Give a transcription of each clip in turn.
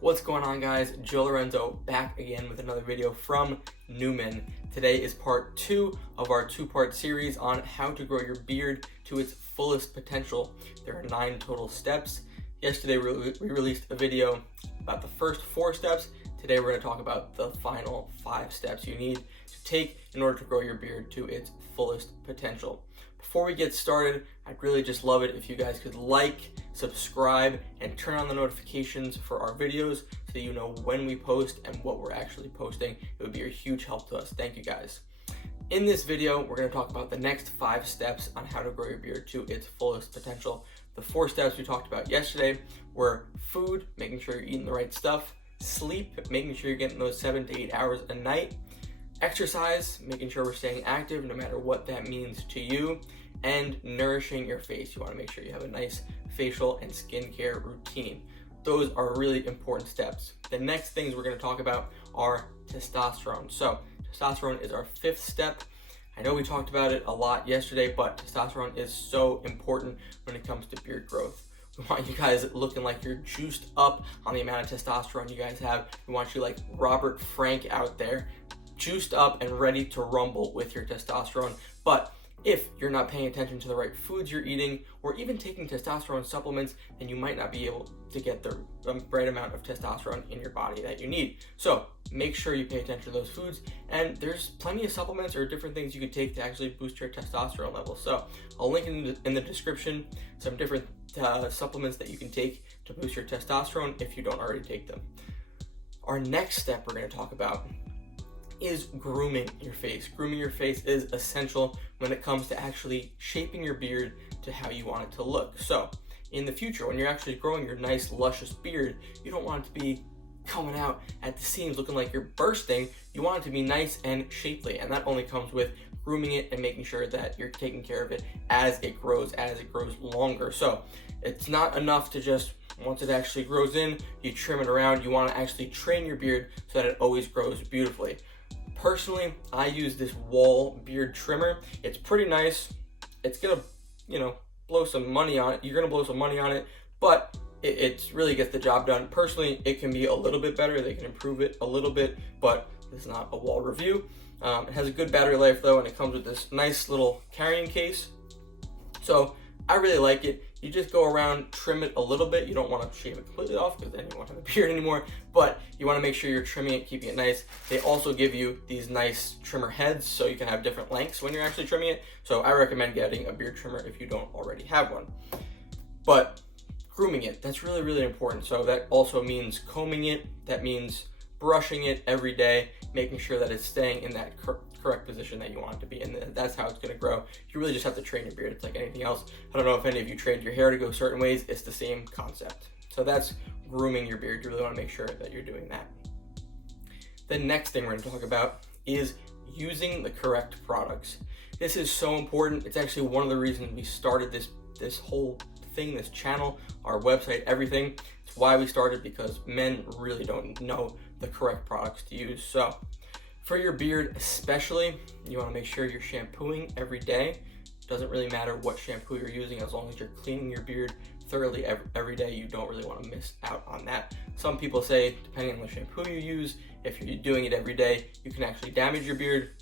What's going on, guys? Joe Lorenzo back again with another video from Newman. Today is part 2 of our 2-part series on how to grow your beard to its fullest potential. There are 9 total steps. Yesterday we released a video about the first 4 steps. Today we're going to talk about the final 5 steps you need to take in order to grow your beard to its fullest potential. Before we get started, I'd really just love it if you guys could like, subscribe, and turn on the notifications for our videos so you know when we post and what we're actually posting. It would be a huge help to us. Thank you, guys. In this video, we're going to talk about the next 5 steps on how to grow your beard to its fullest potential. The 4 steps we talked about yesterday were food, making sure you're eating the right stuff, sleep, making sure you're getting those 7 to 8 hours a night, exercise, making sure we're staying active no matter what that means to you, and nourishing your face. You want to make sure you have a nice facial and skincare routine. Those are really important steps. The next things we're going to talk about are testosterone. So testosterone is our 5th step. I know we talked about it a lot yesterday, but testosterone is so important when it comes to beard growth. We want you guys looking like you're juiced up on the amount of testosterone you guys have. We want you like Robert Frank out there, juiced up and ready to rumble with your testosterone. But if you're not paying attention to the right foods you're eating, or even taking testosterone supplements, then you might not be able to get the right amount of testosterone in your body that you need. So make sure you pay attention to those foods, and there's plenty of supplements or different things you can take to actually boost your testosterone levels. So I'll link in the description some different supplements that you can take to boost your testosterone if you don't already take them. Our next step we're going to talk about is grooming your face. Grooming your face is essential when it comes to actually shaping your beard to how you want it to look. So in the future, when you're actually growing your nice luscious beard, you don't want it to be coming out at the seams looking like you're bursting. You want it to be nice and shapely, and that only comes with grooming it and making sure that you're taking care of it as it grows longer. So it's not enough to just, once it actually grows in, you trim it around. You want to actually train your beard so that it always grows beautifully. Personally, I use this Wahl beard trimmer. It's pretty nice. It's gonna, blow some money on it. You're gonna blow some money on it, but it really gets the job done. Personally, it can be a little bit better. They can improve it a little bit, but it's not a Wahl review. It has a good battery life though, and it comes with this nice little carrying case. So I really like it. You just go around, trim it a little bit. You don't want to shave it completely off because then you won't have a beard anymore, but you want to make sure you're trimming it, keeping it nice. They also give you these nice trimmer heads so you can have different lengths when you're actually trimming it. So I recommend getting a beard trimmer if you don't already have one. But grooming it, that's really, really important. So that also means combing it. That means brushing it every day, making sure that it's staying in that correct position that you want it to be in. That's how it's going to grow. You really just have to train your beard. It's like anything else. I don't know if any of you trained your hair to go certain ways. It's the same concept. So that's grooming your beard. You really want to make sure that you're doing that. The next thing we're going to talk about is using the correct products. This is so important. It's actually one of the reasons we started this whole thing, this channel, our website, everything. It's why we started, because men really don't know the correct products to use. So for your beard especially, you want to make sure you're shampooing every day. Doesn't really matter what shampoo you're using, as long as you're cleaning your beard thoroughly every day. You don't really want to miss out on that. Some people say, depending on the shampoo you use, if you're doing it every day, you can actually damage your beard.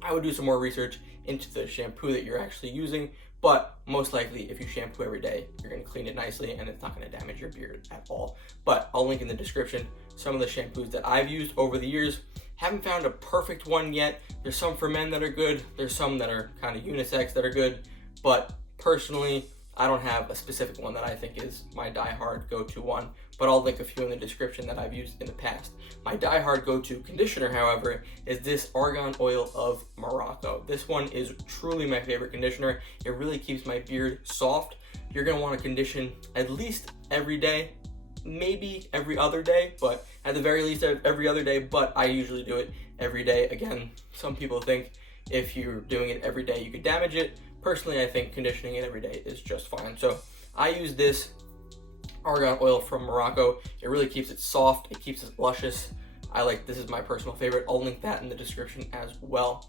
I would do some more research into the shampoo that you're actually using, but most likely if you shampoo every day, you're going to clean it nicely and it's not going to damage your beard at all. But I'll link in the description some of the shampoos that I've used over the years. Haven't found a perfect one yet. There's some for men that are good. There's some that are kind of unisex that are good. But personally, I don't have a specific one that I think is my die-hard go-to one. But I'll link a few in the description that I've used in the past. My die-hard go-to conditioner, however, is this Argan Oil of Morocco. This one is truly my favorite conditioner. It really keeps my beard soft. You're going to want to condition at least every day, maybe every other day, but at the very least every other day, but I usually do it every day. Again, some people think if you're doing it every day you could damage it. Personally, I think conditioning it every day is just fine. So I use this Argan Oil from Morocco. It really keeps it soft, it keeps it luscious. This is my personal favorite. I'll link that in the description as well.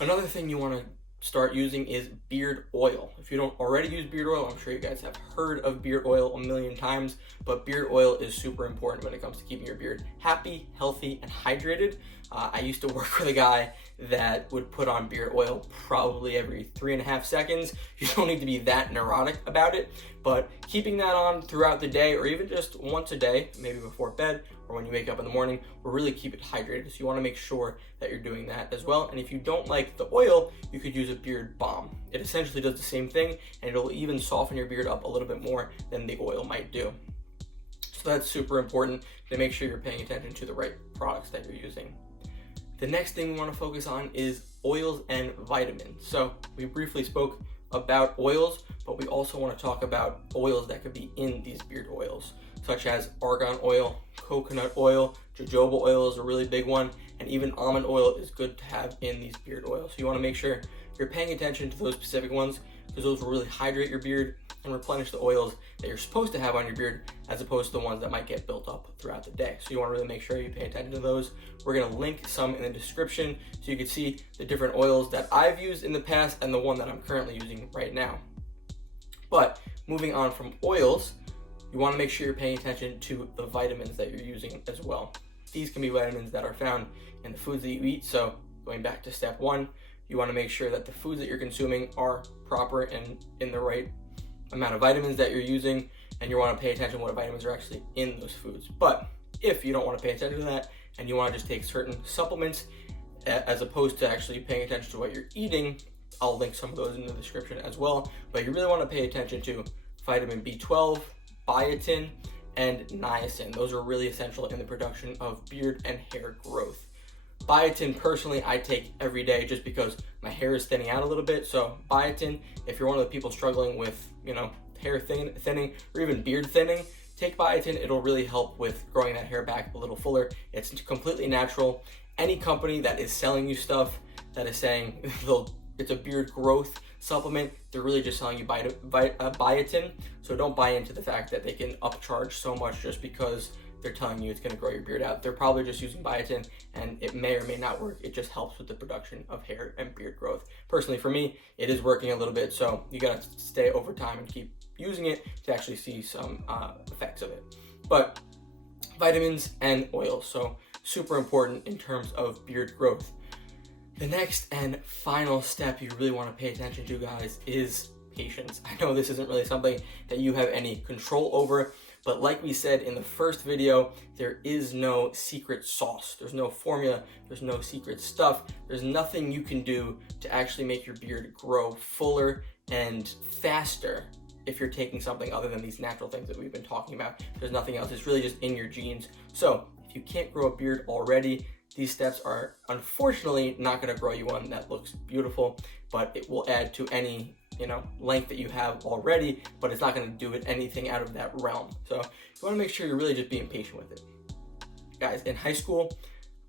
Another thing you want to start using is beard oil. If you don't already use beard oil, I'm sure you guys have heard of beard oil a million times, but beard oil is super important when it comes to keeping your beard happy, healthy, and hydrated. I used to work with a guy that would put on beard oil probably every 3.5 seconds. You don't need to be that neurotic about it, but keeping that on throughout the day, or even just once a day, maybe before bed or when you wake up in the morning, will really keep it hydrated. So you want to make sure that you're doing that as well. And if you don't like the oil, you could use a beard balm. It essentially does the same thing, and it'll even soften your beard up a little bit more than the oil might do. So that's super important to make sure you're paying attention to the right products that you're using. The next thing we want to focus on is oils and vitamins. So we briefly spoke about oils, but we also want to talk about oils that could be in these beard oils, such as argan oil, coconut oil, jojoba oil is a really big one, and even almond oil is good to have in these beard oils. So you want to make sure you're paying attention to those specific ones, because those will really hydrate your beard and replenish the oils that you're supposed to have on your beard, as opposed to the ones that might get built up throughout the day. So you want to really make sure you pay attention to those. We're going to link some in the description so you can see the different oils that I've used in the past and the one that I'm currently using right now. But moving on from oils, you want to make sure you're paying attention to the vitamins that you're using as well. These can be vitamins that are found in the foods that you eat. So going back to step one, you want to make sure that the foods that you're consuming are proper and in the right amount of vitamins that you're using, and you want to pay attention to what vitamins are actually in those foods. But if you don't want to pay attention to that and you want to just take certain supplements as opposed to actually paying attention to what you're eating, I'll link some of those in the description as well. But you really want to pay attention to vitamin B12, biotin, and niacin. Those are really essential in the production of beard and hair growth. Biotin, personally, I take every day just because my hair is thinning out a little bit. So biotin, if you're one of the people struggling with, hair thinning or even beard thinning, take biotin. It'll really help with growing that hair back a little fuller. It's completely natural. Any company that is selling you stuff that is saying it's a beard growth supplement, they're really just selling you biotin. So don't buy into the fact that they can upcharge so much just because they're telling you it's going to grow your beard out. They're probably just using biotin, and it may or may not work. It just helps with the production of hair and beard growth. Personally, for me, it is working a little bit, so you got to stay over time and keep using it to actually see some effects of it. But vitamins and oils, so super important in terms of beard growth. The next and final step you really want to pay attention to, guys, is patience. I know this isn't really something that you have any control over, but like we said in the first video, there is no secret sauce. There's no formula. There's no secret stuff. There's nothing you can do to actually make your beard grow fuller and faster if you're taking something other than these natural things that we've been talking about. There's nothing else. It's really just in your genes. So if you can't grow a beard already, these steps are unfortunately not going to grow you one that looks beautiful, but it will add to any length that you have already, but it's not going to do it anything out of that realm. So you want to make sure you're really just being patient with it. Guys, in high school,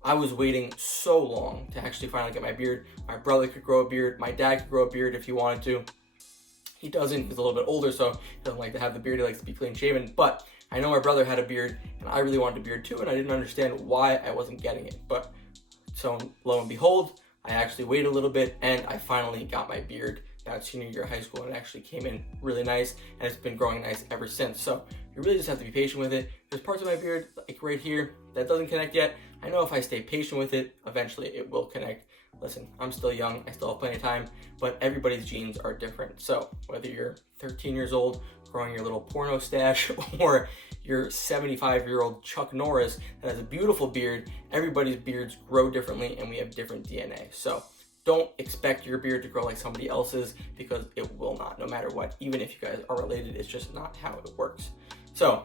I was waiting so long to actually finally get my beard. My brother could grow a beard. My dad could grow a beard if he wanted to. He doesn't. He's a little bit older, so he doesn't like to have the beard. He likes to be clean shaven. But I know my brother had a beard, and I really wanted a beard too, and I didn't understand why I wasn't getting it. But so lo and behold, I actually waited a little bit, and I finally got my beard at senior year of high school, and it actually came in really nice, and it's been growing nice ever since. So you really just have to be patient with it. There's parts of my beard, like right here, that doesn't connect yet. I know if I stay patient with it, eventually it will connect. Listen, I'm still young, I still have plenty of time, but everybody's genes are different. So whether you're 13 years old growing your little porno stash, or you're 75-year-old Chuck Norris that has a beautiful beard, everybody's beards grow differently, and we have different DNA. So don't expect your beard to grow like somebody else's, because it will not, no matter what. Even if you guys are related, it's just not how it works. So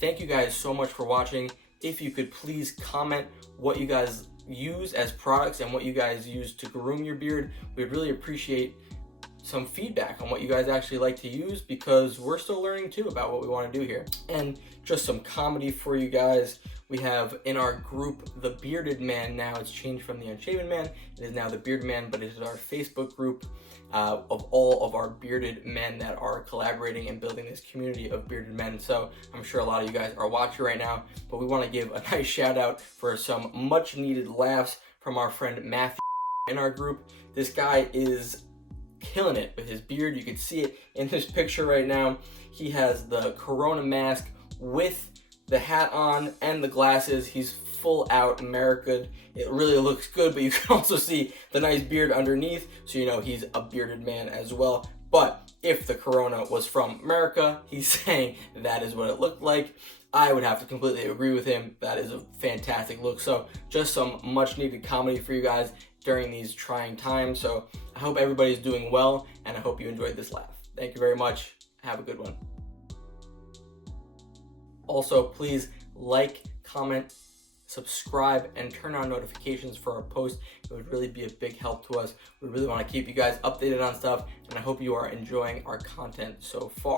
thank you guys so much for watching. If you could please comment what you guys use as products and what you guys use to groom your beard, we'd really appreciate some feedback on what you guys actually like to use, because we're still learning too about what we want to do here. And just some comedy for you guys. We have in our group the Bearded Man now. It's changed from the Unshaven Man. It is now the Bearded Man, but it is our Facebook group of all of our bearded men that are collaborating and building this community of bearded men. So I'm sure a lot of you guys are watching right now, but we want to give a nice shout out for some much needed laughs from our friend Matthew in our group. This guy is killing it with his beard. You can see it in this picture right now. He has the Corona mask with the hat on and the glasses. He's full out American. It really looks good, but you can also see the nice beard underneath, so you know he's a bearded man as well. But if the Corona was from America, he's saying that is what it looked like. I would have to completely agree with him. That is a fantastic look. So just some much needed comedy for you guys during these trying times. So I hope everybody's doing well, and I hope you enjoyed this laugh. Thank you very much. Have a good one. Also, please like, comment, subscribe, and turn on notifications for our posts. It would really be a big help to us. We really want to keep you guys updated on stuff, and I hope you are enjoying our content so far.